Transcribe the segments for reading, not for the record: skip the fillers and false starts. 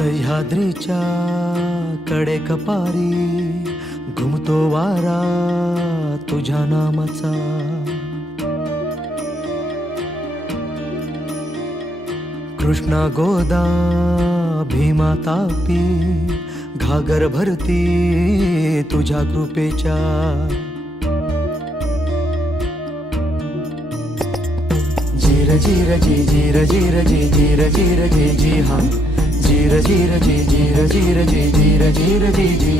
सह्याद्रीच्या कडे कपारी घुमतो वारा तुझ्या नामाचा. कृष्णा गोदा भीमा तापी घागर भरती तुझ्या कृपेच्या. जीर जीर जी जीर जीर जी जीर जीर जी जी हा जीर जीर जी जीर जीर जी जीर जीर जी जी.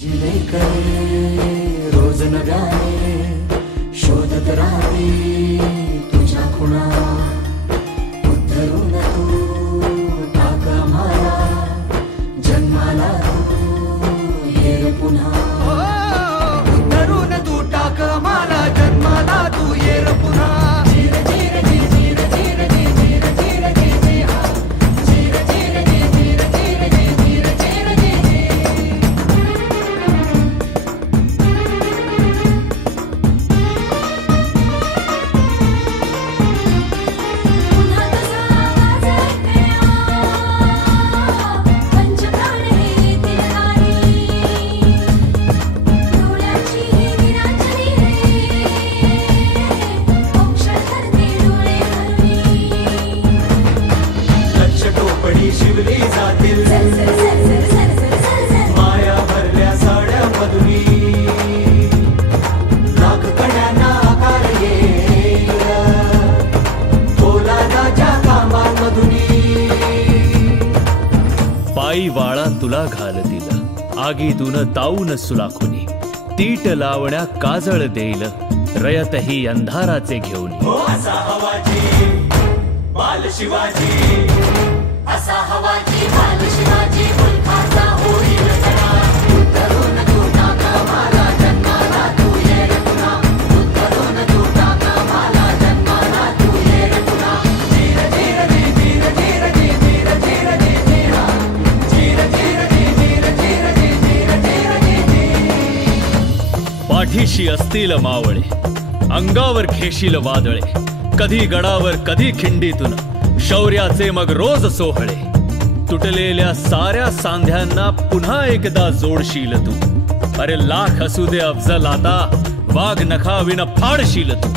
जिले करे रोज नव्याने शोधत राहावी तुझ्या खुणा. उद्धरून तू टाक आम्हाला जन्माला येर पुन्हा. उद्धरून तू टाक आम्हाला जन्माला तू येर पुन्हा. जीर जीर जी जीर जीर जी जीर जीर जी जी हा जीर जीर जी जीर जीर जी जीर जीर जी जी. शिवली जातील माया भरल्या साड्या मधुरी. लाख कड्यांना आकार येईल पोलादाच्या कामांमधुनी. पायी वाळा तुला घालतील आगीतून ताऊन सुलाखुनी. तीट लावण्या काजळ देईल रयतही अंधाराचे घेऊन. असा हवाजी बाल शिवाजी असा हवाजी बाल शिवाजी मुलखाचा होईल सडा. उद्धरून तू टाक आम्हाला जन्माला तू येर पुन्हा. उद्धरून तू टाक आम्हाला जन्माला तू येर पुन्हा. जीर जीर जी जीर जीर जी जीर जीर जी जी हा जीर जीर जी जीर जीर जी जीर जीर जी जी. पाठीशी असतील मावळे अंगावर घेशील वादळे. कधी गडावर कधी खिंडीतून शौर्याचे मग रोज सोहळे. तुटलेल्या साऱ्या सांध्यांना पुन्हा एकदा जोडशील तू. अरे लाख असू दे अफजल आता वाघ नखाविन फाडशील तू.